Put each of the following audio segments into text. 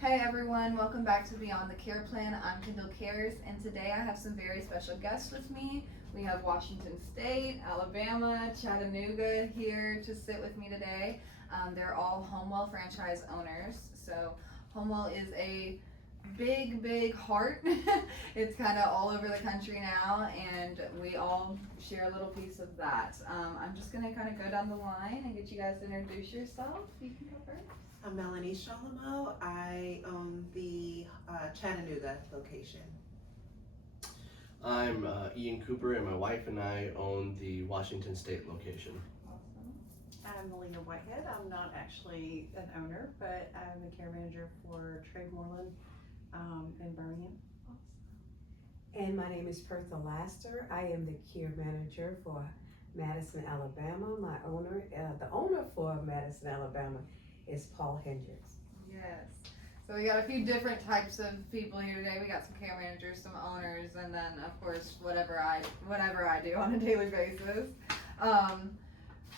Hey everyone, welcome back to Beyond the Care Plan. I'm Kendall Cares, and today I have some very special guests with me. We have Washington State, Alabama, Chattanooga here to sit with me today. They're all Homewell franchise owners. So Homewell is a big heart. It's kind of all over the country now, and we all share a little piece of that. I'm just gonna kind of go down the line and get you guys to introduce yourself. You can go first. I'm Melanie Shalamo. I own the Chattanooga location. I'm Ian Cooper, and my wife and I own the Washington State location. Awesome. I'm Melina Whitehead. I'm not actually an owner, but I'm the care manager for Trade Moreland in Birmingham. And my name is Bertha Laster. I am the care manager for Madison, Alabama. The owner for Madison, Alabama is Paul Hendricks. Yes. So we got a few different types of people here today. We got some care managers, some owners, and then of course whatever I do on a daily basis.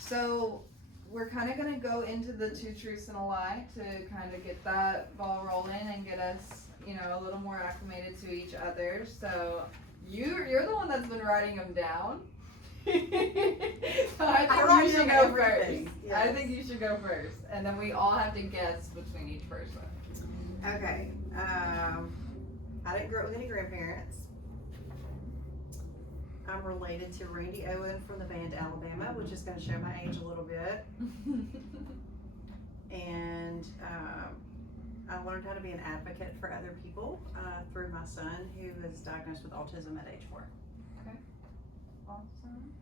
So we're kind of going to go into the two truths and a lie to kind of get that ball rolling and get us, a little more acclimated to each other. So you're the one that's been writing them down. So I think you should go first. Yes. I think you should go first, and then we all have to guess between each person. Okay. I didn't grow up with any grandparents. I'm related to Randy Owen from the band Alabama, which is going to show my age a little bit. And I learned how to be an advocate for other people through my son, who was diagnosed with autism at age 4. Awesome.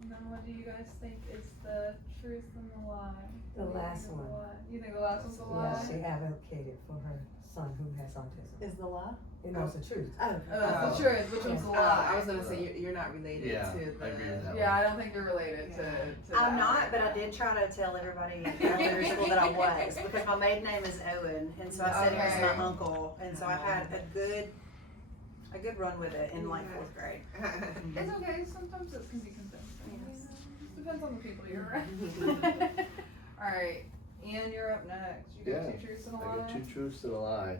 And then what do you guys think is the truth and the lie? The last one. You think the last one's the Yeah, lie? she advocated for her son who has autism. Is the lie? It knows the truth. Oh. Oh, that's the truth. Which one's the lie? I was gonna say you're not related Yeah, to the. I agree with that. Yeah, I don't think you're related to I'm that. not, but I did try to tell everybody in elementary school that I was, because my maiden name is Owen, and so I said he was Okay. my uncle, and so I had a good run with it in like 4th grade. It's okay. Sometimes it can be convincing. Yes. Depends on the people you're around. All right, Ian, you're up next. You got Yeah, two truths and a I got lie. 2 truths and a lie.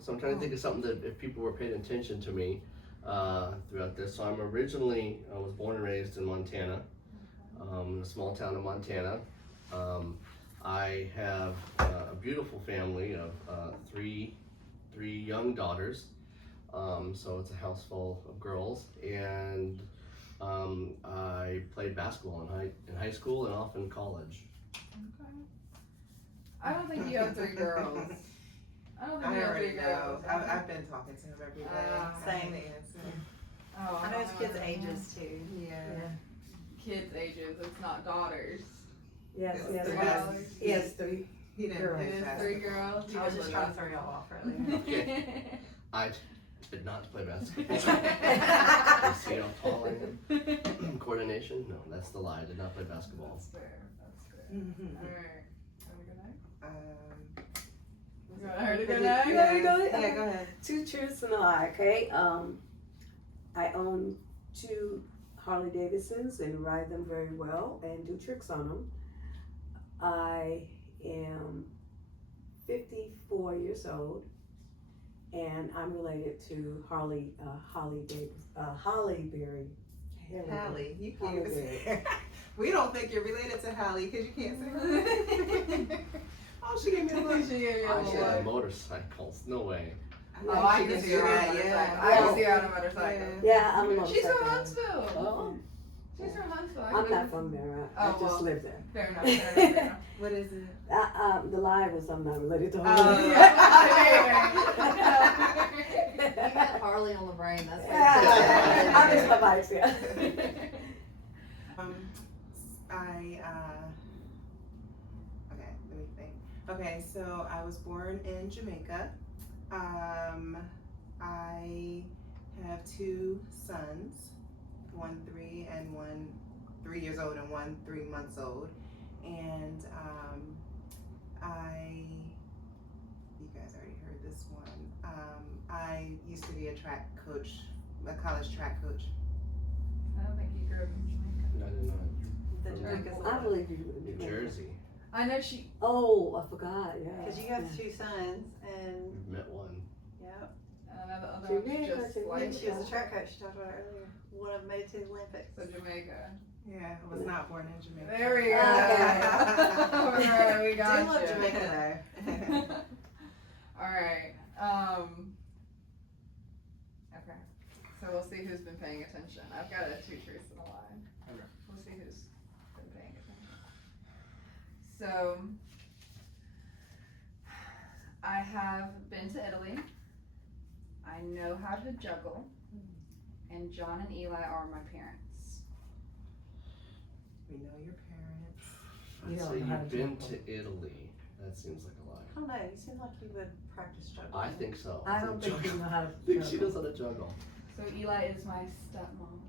So I'm trying to think of something that if people were paying attention to me throughout this. So I was born and raised in Montana, in a small town in Montana. I have a beautiful family of 3 young daughters. So it's a house full of girls, and I played basketball in high school and off in college. Okay. I don't think you have 3 girls. I don't think I you have 3 already know. girls. I've been talking to him every day. Ah. Same. The answer. Oh, I know his kids' ages too. Yeah. Kids' ages. It's not daughters. Yes, Yes, yes, three yes. daughters. Yes, 3. He didn't Girls. play It is 3 basketball. girls. I was just trying to throw y'all off earlier. Okay. I did not play basketball. You see how tall I am? Coordination? No, that's the lie. I did not play basketball. That's fair. That's fair. Mhm. Alright. Are we good next? Um, You want her to go next? Yeah, go ahead. 2 truths and a lie, okay? I own 2 Harley Davidsons and ride them very well and do tricks on them. I am 54 years old, and I'm related to Holly Berry. Hallie, you can't Halle even say. We don't think you're related to Hallie because you can't say her. Oh, she gave me a look. She gave you a I little should have look. motorcycles. No way. Oh, I She can can see do her on a that, motorcycle. yeah. I can see her on a motorcycle. Yeah, I'm a motorcycle. She's from Huntsville. Oh, She's from Huntsville. I I'm could've- not from there. I Oh, just well. live there. Fair enough. Fair enough. What is it? The lie was I'm not related to Oh, Harley. You got Harley on the brain. That's Yeah, I miss my bikes, yeah. Okay, let me think. Okay, so I was born in Jamaica. I have 2 sons, one 3 and one 3 years old and one 3 months old. And you guys already heard this one. I used to be a track coach, a college track coach. I don't think you grew up in Jamaica. I did not. The Jamaica's I believe you. New Jersey. I know she. Oh, I forgot. Yeah. Because you have two sons, and We've met one. yeah, And then the other one Jamaica, just Jamaica. like and she was a track coach. She talked about it earlier. One of them made it to the Olympics. so Jamaica. Yeah, I was not born in Jamaica. There we go. Okay. Alright, we Do got love you. Jamaica though. Alright. Okay. So we'll see who's been paying attention. I've got a 2 truths and a lie. Okay. We'll see who's been paying attention. So I have been to Italy. I know how to juggle. And John and Eli are my parents. We know your parents. You I'd don't say know how you've to been juggle. to Italy. That seems like a lie. I don't know. You seem like you would practice juggling. I think so. I don't think you know how to I think she juggle. knows how to juggle. So Eli is my stepmom.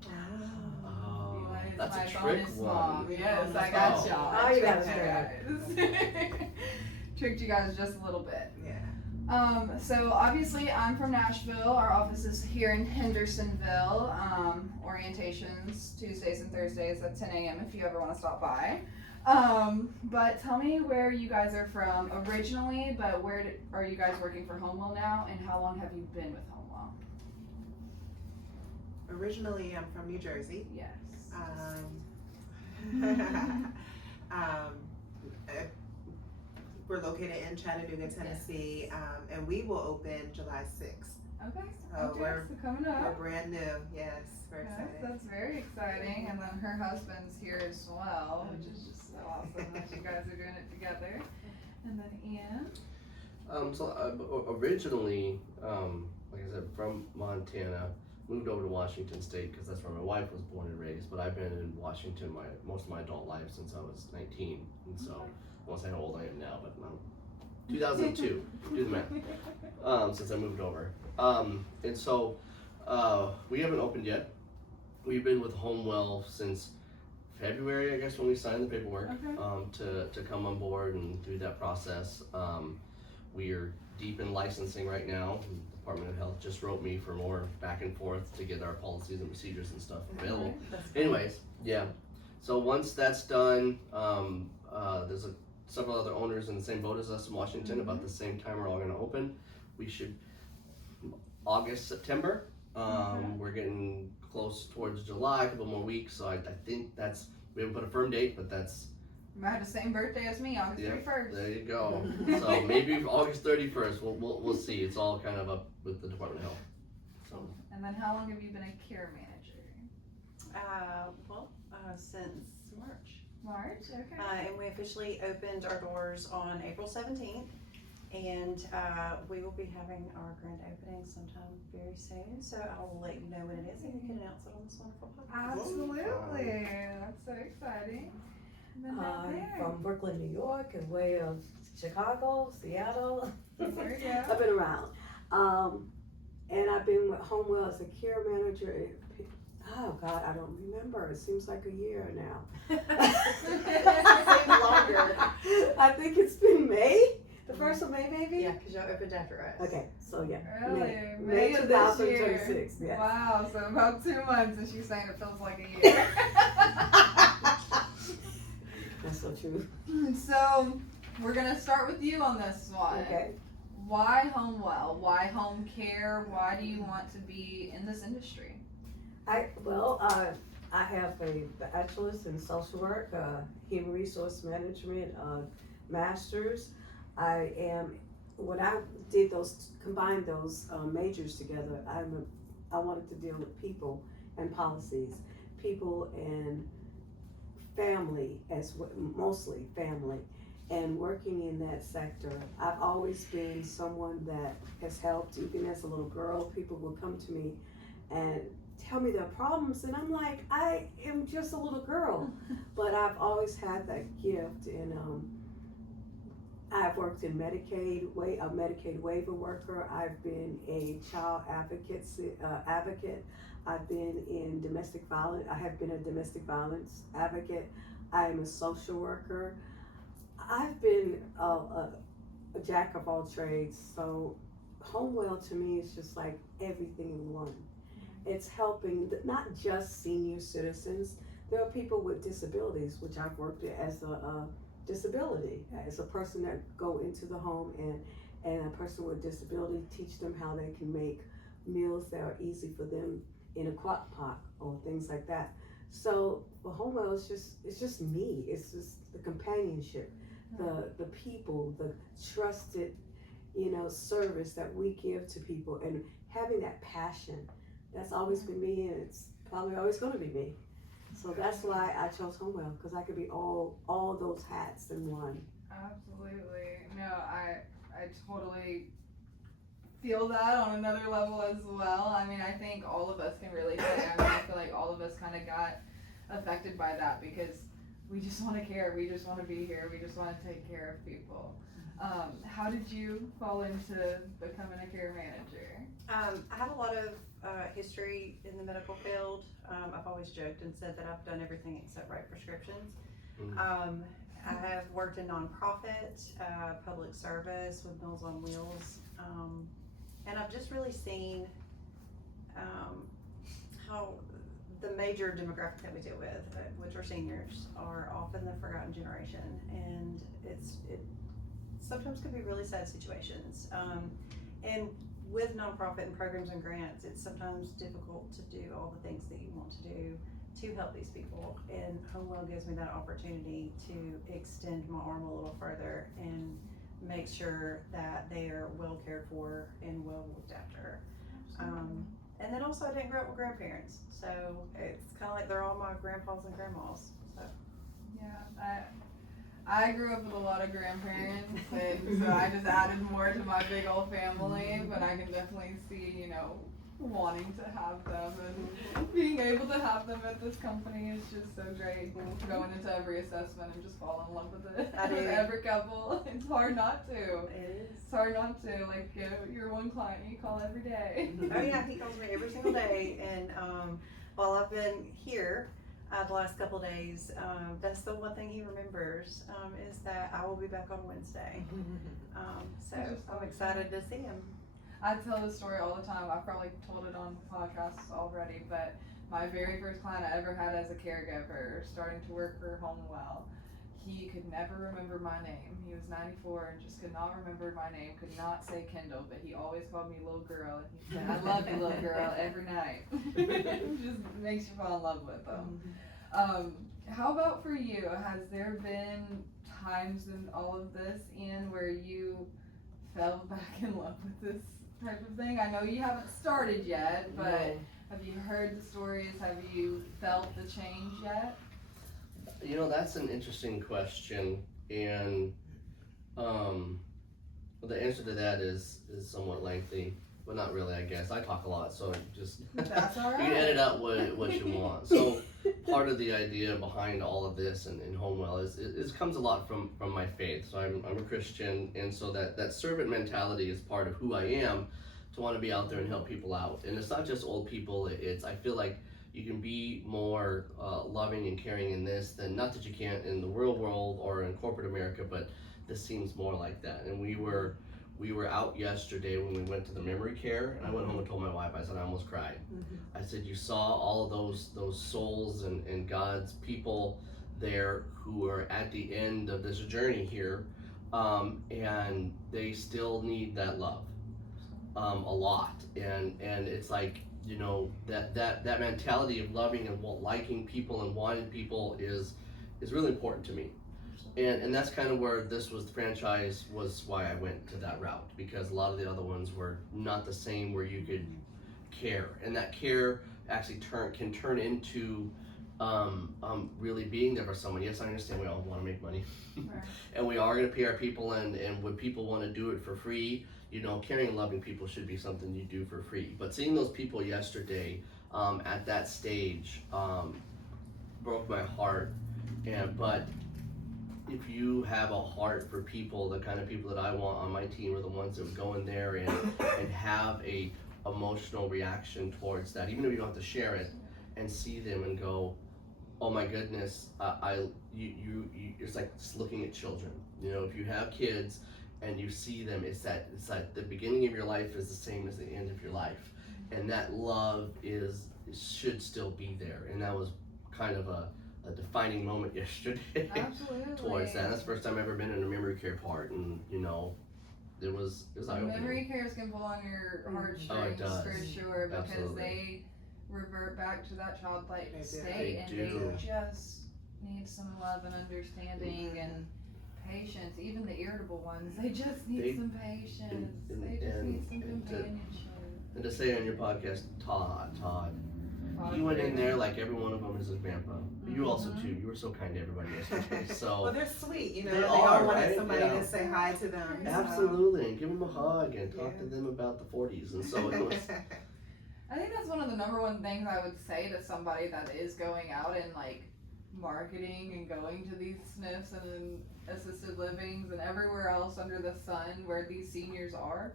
Oh, Eli is that's my a trick bonus one. mom. Yes, I got Oh. y'all. Oh, you got Tricked us guys. Tricked you guys just a little bit. Yeah. So obviously I'm from Nashville. Our office is here in Hendersonville. Orientations Tuesdays and Thursdays at 10 a.m. if you ever want to stop by. But tell me where you guys are from originally, but are you guys working for Homewell now, and how long have you been with Homewell? Originally, I'm from New Jersey. Yes. We're located in Chattanooga, Tennessee, and we will open July 6th. Okay. So Okay. we're- So coming We're up. brand new. Yes, we're Yes, excited. that's very exciting. And then her husband's here as well, which is just so awesome that you guys are doing it together. And then Ian. Originally, like I said, from Montana, moved over to Washington State because that's where my wife was born and raised. But I've been in Washington most of my adult life since I was 19, and so I won't say how old I am now, but I'm 2002. Do the math. Since I moved over, and so we haven't opened yet. We've been with Homewell since February, I guess, when we signed the paperwork to come on board and do that process. We are deep in licensing right now. The Department of Health just wrote me for more back and forth to get our policies and procedures and stuff available. Anyways, yeah. So once that's done, there's several other owners in the same boat as us in Washington. About the same time, we're all going to open. We should August, September. We're getting close towards July, a couple more weeks. So I think we haven't put a firm date, but that's. You might have the same birthday as me, August 31st. There you go. So maybe August 31st. We'll see. It's all kind of up with the Department of Health. So. And then how long have you been a care manager? Since March. March, okay. And we officially opened our doors on April 17th. And we will be having our grand opening sometime very soon. So I will let you know when it is, and you can announce it on this wonderful podcast. Absolutely. That's so exciting. And then down I'm there. from Brooklyn, New York, and way of Chicago, Seattle. There you go. I've been around. And I've been with Homewell as a care manager. Oh God, I don't remember. It seems like a year now. Seems longer. I think it's been May. The 1st of May, maybe? Yeah, because y'all opened after us. Okay, so yeah. Really? May of this year. 2026, yes. Wow, so about 2 months, and she's saying it feels like a year. That's so true. So, we're going to start with you on this one. Okay. Why Homewell? Why home care? Why do you want to be in this industry? I have a bachelor's in social work, human resource management, master's. When I did combined those majors together, I wanted to deal with people and policies, people and family, mostly family, and working in that sector. I've always been someone that has helped, even as a little girl. People will come to me and tell me their problems, and I'm like, I am just a little girl, but I've always had that gift, and I've worked in Medicaid, a Medicaid waiver worker. I've been a child advocate. I've been in domestic violence. I have been a domestic violence advocate. I am a social worker. I've been a jack of all trades. So Homewell to me is just like everything in one. It's helping not just senior citizens. There are people with disabilities, which I've worked as a disability. As a person that go into the home and a person with disability, teach them how they can make meals that are easy for them in a crock pot or things like that. So for Homewell, it's just me. It's just the companionship, the people, the trusted, service that we give to people, and having that passion. That's always been me, and it's probably always going to be me. So that's why I chose Homewell, because I could be all those hats in one. Absolutely. No, I totally feel that on another level as well. I mean, I think all of us can relate to it. I feel like all of us kind of got affected by that because we just want to care. We just want to be here. We just want to take care of people. How did you fall into becoming a care manager? I have a lot of history in the medical field. I've always joked and said that I've done everything except write prescriptions. I have worked in nonprofit, public service with Meals on Wheels, and I've just really seen how the major demographic that we deal with, which are seniors, are often the forgotten generation, and it sometimes can be really sad situations. And with nonprofit and programs and grants, it's sometimes difficult to do all the things that you want to do to help these people. And Homewell gives me that opportunity to extend my arm a little further and make sure that they are well cared for and well looked after. And then also I didn't grow up with grandparents, so it's kind of like they're all my grandpas and grandmas. So Yeah, I grew up with a lot of grandparents, and so I just added more to my big old family, but I can definitely see, wanting to have them and being able to have them at this company is just so great. Going into every assessment and just fall in love with it. I do. With every couple. It's hard not to. it is. It's hard not to. Like, you're one client you call every day. Oh yeah, he calls me every single day, and while I've been here the last couple of days, that's the one thing he remembers, is that I will be back on Wednesday. So I'm excited to see him. I tell this story all the time. I've probably told it on podcasts already, but my very first client I ever had as a caregiver, starting to work for Homewell, he could never remember my name. He was 94 and just could not remember my name, could not say Kendall, but he always called me little girl, and he said, "I love you, little girl," every night. It just makes you fall in love with them. How about for you? Has there been times in all of this, Ian, where you fell back in love with this type of thing? I know you haven't started yet, but have you heard the stories? Have you felt the change yet? That's an interesting question, and the answer to that is somewhat lengthy, but not really, I guess. I talk a lot, so just That's all right. you can edit out what you want. So part of the idea behind all of this and in Homewell is comes a lot from my faith. So I'm a Christian, and so that servant mentality is part of who I am, to want to be out there and help people out. And it's not just old people. It's I feel like you can be more loving and caring in this than, not that you can't in the real world or in corporate America, but this seems more like that. And we were out yesterday when we went to the memory care, and I went home and told my wife, I said, I almost cried. I said, you saw all of those souls and God's people there who are at the end of this journey here, and they still need that love a lot. And it's like, that mentality of loving and liking people and wanting people is really important to me. And that's kind of where the franchise was, why I went to that route, because a lot of the other ones were not the same, where you could care, and that care actually can turn into really being there for someone. Yes, I understand we all want to make money, Right. and we are going to pay our people, and when people want to do it for free, caring and loving people should be something you do for free. But seeing those people yesterday at that stage broke my heart. But if you have a heart for people, the kind of people that I want on my team are the ones that would go in there and have a emotional reaction towards that, even if you don't have to share it, and see them and go, oh my goodness, it's like just looking at children. If you have kids and you see them, it's like the beginning of your life is the same as the end of your life, and that love should still be there. And that was kind of a defining moment yesterday Absolutely. towards that. That's the first time I've ever been in a memory care part, and it was eye-opening. Memory cares can pull on your heartstrings Oh, it does. for sure, because Absolutely. they revert back to that childlike They do. state, They and do. they just need some love and understanding and patience. Even the irritable ones, they just need They- some patience. and- They just and- need some and to- companionship. And to say on your podcast, Todd, you went in there like every one of them is his grandpa. But you also too. You were so kind to everybody yesterday. Well, So they're sweet, you know. They all are, wanted right? somebody Yeah. to say hi to them. so. absolutely, and give them a hug and talk Yeah. to them about the 40s. And so it was. I think that's one of the number one things I would say to somebody that is going out and like marketing and going to these SNFs and assisted livings and everywhere else under the sun where these seniors are.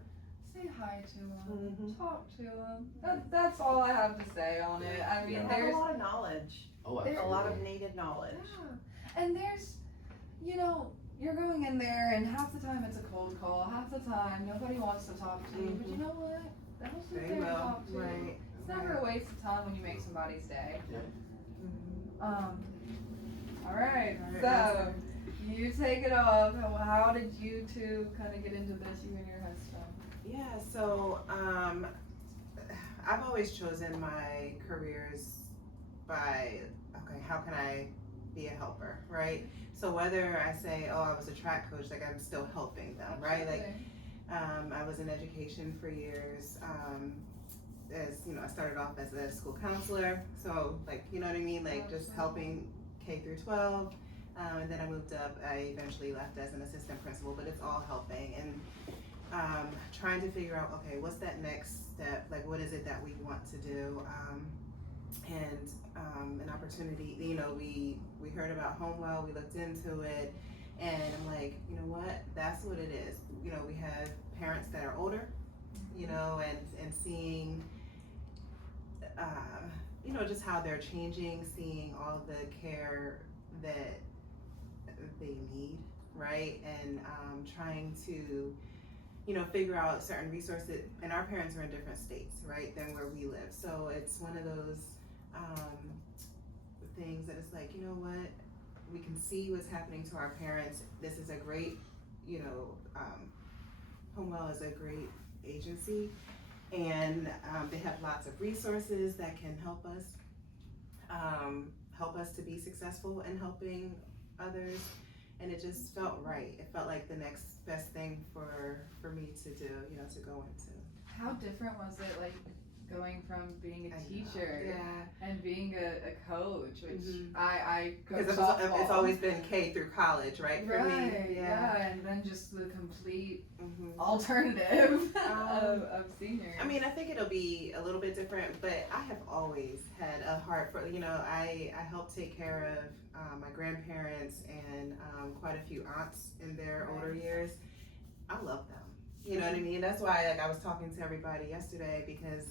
Say hi to them, Mhm. talk to them. That's all I have to say on it. I mean, Yeah. They have there's a lot of knowledge, Oh, There- a lot of absolutely. needed knowledge. yeah. And there's, you're going in there and half the time it's a cold call, half the time nobody wants to talk to you, but you know what? They'll sit They there and will. talk to you. Right. It's never a waste of time when you make somebody's day. Mhm. All right, All right, so you take it off. How did you two kind of get into this, you and your husband? Yeah, so I've always chosen my careers by, okay, how can I be a helper, right? So whether I say, oh, I was a track coach, like I'm still helping them, right? Like I was in education for years. As you know, I started off as a school counselor, so like, you know what I mean, like just helping K through 12. And then I moved up. I eventually left as an assistant principal, but it's all helping and trying to figure out, okay, what's that next step? Like, what is it that we want to do? And an opportunity. You know, we heard about Homewell. We looked into it, and I'm like, you know what? That's what it is. You know, we have parents that are older. You know, and seeing, you know, just how they're changing, seeing all the care that they need, right? And trying to, you know, figure out certain resources. And our parents are in different states, right, than where we live. So it's one of those things that it's like, you know what? We can see what's happening to our parents. This is a great, you know, Homewell is a great agency, and they have lots of resources that can help us to be successful in helping others, and it just felt right. It felt like the next best thing for me to do, you know, to go into. How different was it, like, going from being a teacher Yeah. and being a coach, which Mhm. I coach Because softball. it's always been K through college, right? For right, me, yeah, and then just the complete Mhm. alternative of seniors. I mean, I think it'll be a little bit different, but I have always had a heart for, you know, I help take care of my grandparents and quite a few aunts in their older years. I love them. You know what I mean? That's why, like, I was talking to everybody yesterday because,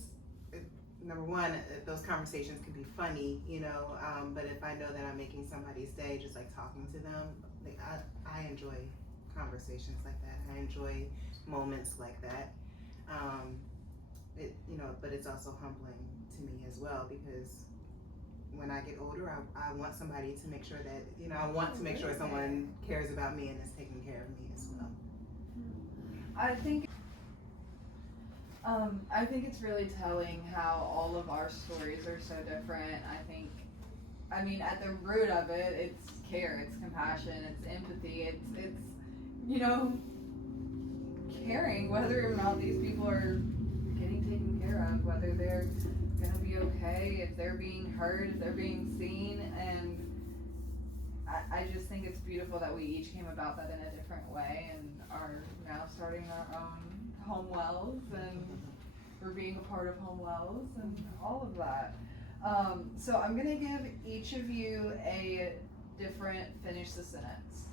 number one, those conversations can be funny, you know, but if I know that I'm making somebody's day, just like talking to them, like, I enjoy conversations like that. I enjoy moments like that. You know, but it's also humbling to me as well because when I get older, I want somebody to make sure that, you know, I want to make sure someone cares about me and is taking care of me as well. I think it's really telling how all of our stories are so different. I mean, at the root of it, it's care, it's compassion, it's empathy, it's you know, caring whether or not these people are getting taken care of, whether they're gonna be okay, if they're being heard, if they're being seen, and I just think it's beautiful that we each came about that in a different way and are now starting our own Homewells, and we're being a part of Homewells and all of that. So I'm gonna give each of you a different finish the sentence.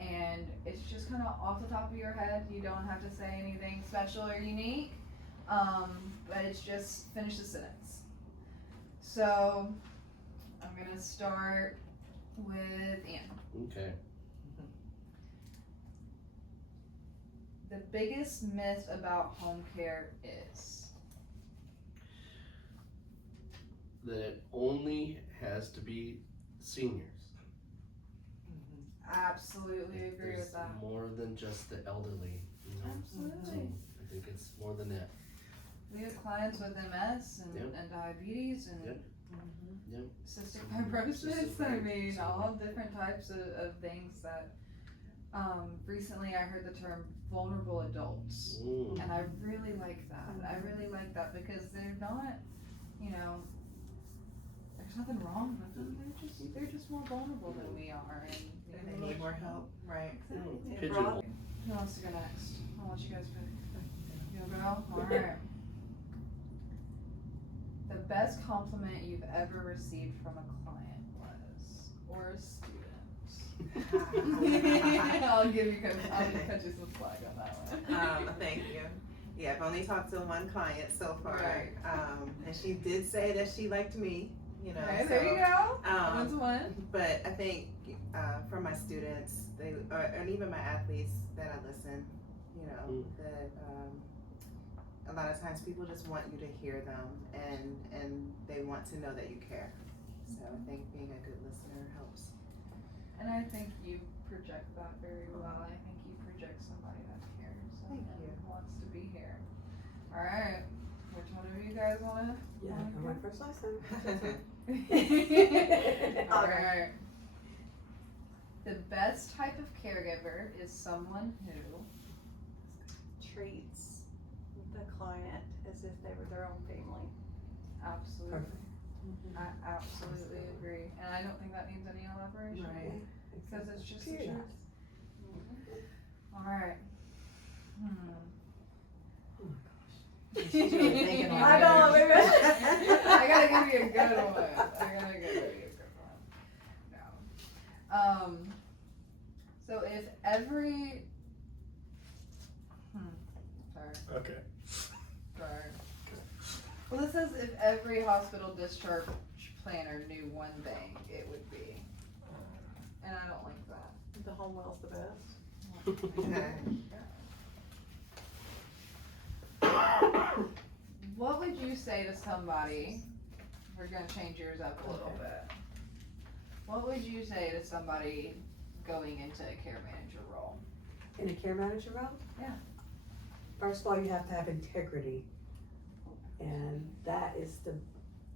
And it's just kind of off the top of your head. You don't have to say anything special or unique, but it's just finish the sentence. So I'm gonna start with Ann. Okay. The biggest myth about home care is? That it only has to be seniors. Absolutely agree There's with that. more than just the elderly, you know. Absolutely. I think it's more than that. We have clients with MS and, Yep. and diabetes and Yep. Yep. cystic Cystic fibrosis. I mean, fibrosis. all different types of things that. Recently I heard the term vulnerable adults, Mm. and I really like that. I really like that because they're not, you know, there's nothing wrong with them. They're just more vulnerable than we are, and And they need more help, right? Exactly. Pigeonhole. Who wants to go next? I'll let you guys pick. You'll go? Alright. The best compliment you've ever received from a client was, or a student? I'll give you, I'll cut you some slack on that one. Thank you. Yeah, I've only talked to one client so far. Right. And she did say that she liked me, you know. Okay, so, there you go. One's one. But I think for my students, and even my athletes, that I listen, you know, that a lot of times people just want you to hear them, and they want to know that you care. So I think being a good listener helps. And I think you project that very well. I think you project somebody that cares Thank and you. wants to be here. Alright, which one of you guys wanna? Yeah, I went first last time. Alright. The best type of caregiver is someone who Treats the client as if they were their own family. absolutely. Perfect. I absolutely agree, and I don't think that needs any elaboration. Right. Because it's just the Period. truth. Alright. She's really thinking on I it. know, baby. I gotta give you a good one. No. So if every sorry. Okay. Sorry. Well, this says if every hospital discharge planner knew one thing, it would be. And I don't like that. The home well's the best. What would you say to somebody, we're gonna change yours up a little bit. What would you say to somebody going into a care manager role? In a care manager role? Yeah. First of all, you have to have integrity. And that is the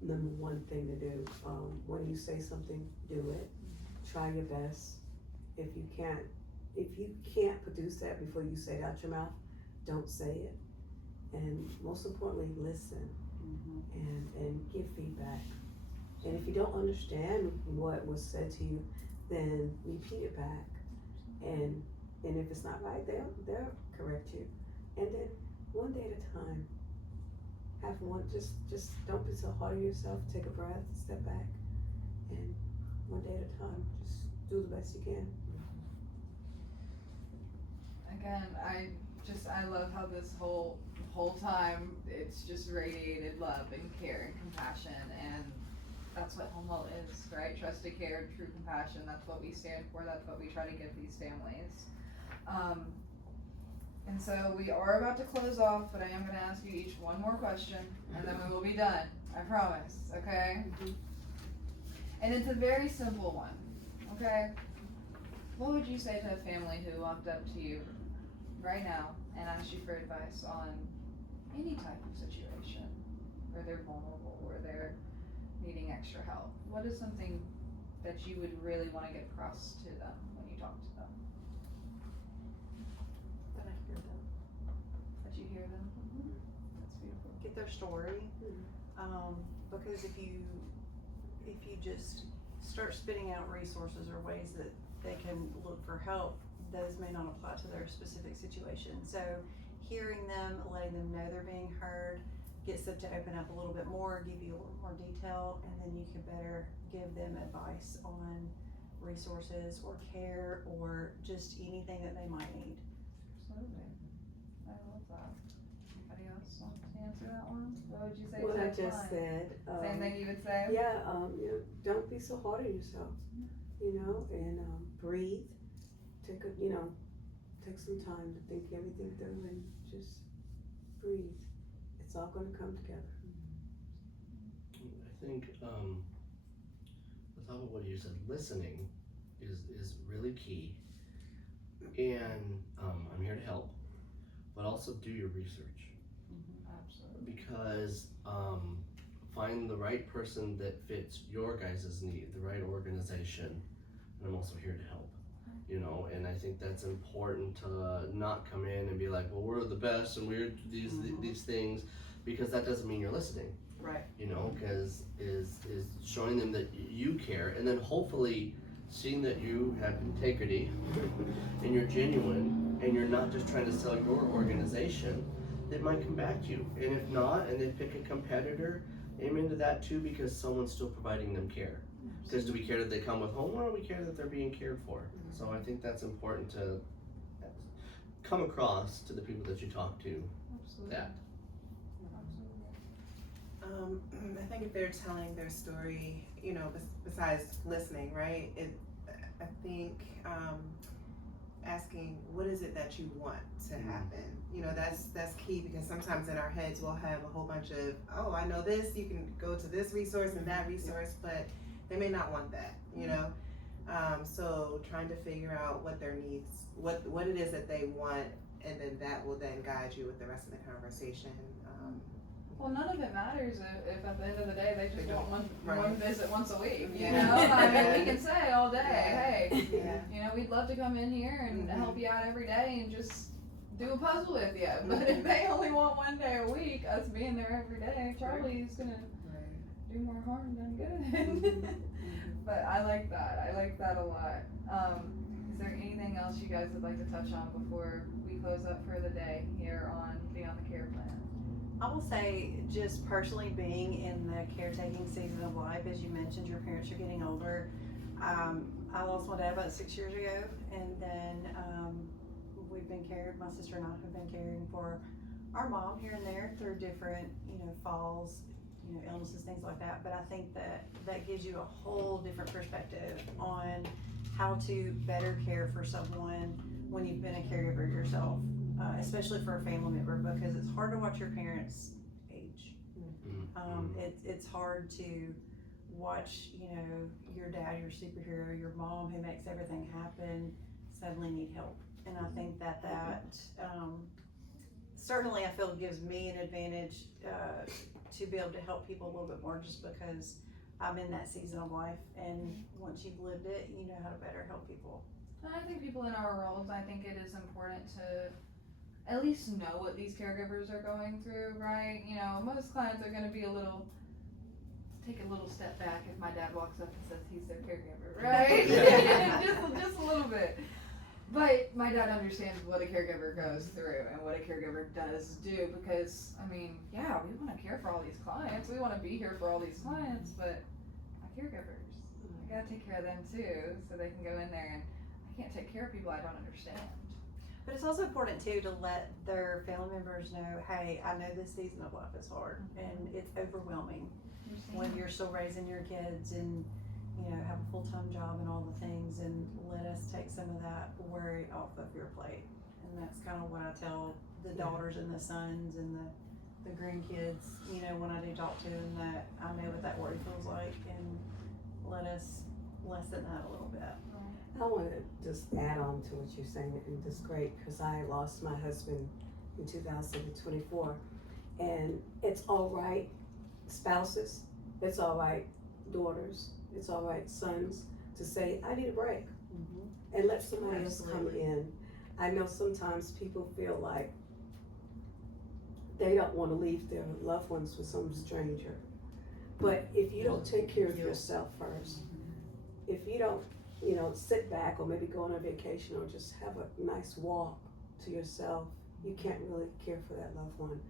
number one thing to do. When you say something, do it. Try your best. If you can't produce that before you say it out your mouth, don't say it. And most importantly, listen and give feedback. And if you don't understand what was said to you, then repeat it back. And if it's not right, they'll correct you. And then one day at a time. Have one, just don't be so hard on yourself. Take a breath, step back, and one day at a time, just do the best you can. Again, I love how this whole time it's just radiated love and care and compassion, and that's what home well is, right? Trusted care, true compassion. That's what we stand for. That's what we try to give these families. And so we are about to close off, but I am going to ask you each one more question, and then we will be done. I promise, okay? And it's a very simple one, okay? What would you say to a family who walked up to you right now and asked you for advice on any type of situation where they're vulnerable, where they're needing extra help? What is something that you would really want to get across to them when you talk to them? That I hear them. That you hear them? That's beautiful. Get their story. Because if you just start spitting out resources or ways that they can look for help, those may not apply to their specific situation. So hearing them, letting them know they're being heard, gets them to open up a little bit more, give you a little more detail, and then you can better give them advice on resources or care or just anything that they might need. Absolutely. I love that. Anybody else want to answer that one? What would you say What to I a just client? said. Same thing you would say? Yeah, don't be so hard on yourself, and breathe. Take some time to think everything through and just breathe. It's all gonna come together. I think with top of what you said, listening is really key. And I'm here to help, but also do your research. Absolutely. Because find the right person that fits your guys' need, the right organization, and I'm also here to help. You know, and I think that's important to not come in and be like, well, we're the best and we're these things, because that doesn't mean you're listening. Right. You know, because is showing them that you care, and then hopefully seeing that you have integrity and you're genuine and you're not just trying to sell your organization, that might come back to you. And if not, and they pick a competitor, aim into that too, because someone's still providing them care. Because do we care that they come with home, or do we care that they're being cared for? So I think that's important to come across to the people that you talk to. Absolutely. That. I think if they're telling their story, you know, besides listening, right? I think asking, what is it that you want to happen? You know, that's key, because sometimes in our heads we'll have a whole bunch of, oh, I know this, you can go to this resource and that resource, but they may not want that, you know? So trying to figure out what their needs, what it is that they want, and then that will then guide you with the rest of the conversation. Well, none of it matters if at the end of the day they just want one Right. visit once a week, you Yeah. know? I mean, we can say all day, hey, Yeah. you know, we'd love to come in here and help you out every day and just do a puzzle with you. But if they only want one day a week, us being there every day, Charlie's gonna do more harm than good. But I like that a lot. Is there anything else you guys would like to touch on before we close up for the day here on Beyond the Care Plan? I will say, just personally being in the caretaking season of life, as you mentioned, your parents are getting older. I lost my dad about 6 years ago, and then we've been my sister and I have been caring for our mom here and there through different, falls, illnesses, things like that. But I think that gives you a whole different perspective on how to better care for someone when you've been a caregiver yourself. Especially for a family member, because it's hard to watch your parents age. It's hard to watch, your dad, your superhero, your mom who makes everything happen, suddenly need help. And I think that certainly I feel gives me an advantage to be able to help people a little bit more, just because I'm in that season of life, and once you've lived it, you know how to better help people. And I think people in our roles, I think it is important to at least know what these caregivers are going through, right? Most clients are going to be take a little step back if my dad walks up and says he's their caregiver, right? just a little bit. But my dad understands what a caregiver goes through and what a caregiver does do, because, we want to care for all these clients. We want to be here for all these clients, but my caregivers, I got to take care of them too, so they can go in there, and I can't take care of people I don't understand. But it's also important too to let their family members know, hey, I know this season of life is hard and it's overwhelming when you're still raising your kids and have a full-time job and all the things, and let us take some of that worry off of your plate. And that's kind of what I tell the daughters and the sons and the grandkids, when I do talk to them, that I know what that worry feels like, and let us lessen that a little bit. I want to just add on to what you're saying, and it's great, because I lost my husband in 2024, and it's all right, spouses, it's all right, daughters, it's all right, sons, to say, I need a break, and let somebody else come in. I know sometimes people feel like they don't want to leave their loved ones with some stranger, but if you don't take care of yourself first, if you don't sit back, or maybe go on a vacation, or just have a nice walk to yourself, you can't really care for that loved one.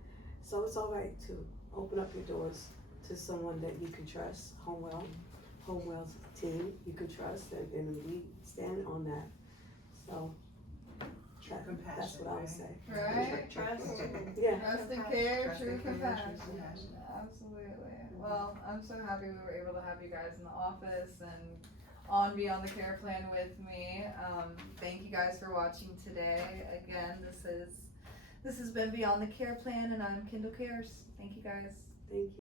So it's all right to open up your doors to someone that you can trust. Homewell's team you can trust, and we stand on that. So that's what I would say. Right? Trust. Yeah. Trust and care, Trust true and care, compassion. true compassion. Absolutely. Well, I'm so happy we were able to have you guys in the office and on Beyond the Care Plan with me. Thank you guys for watching today. Again, this has been Beyond the Care Plan, and I'm Kendall Cares. Thank you guys. Thank you.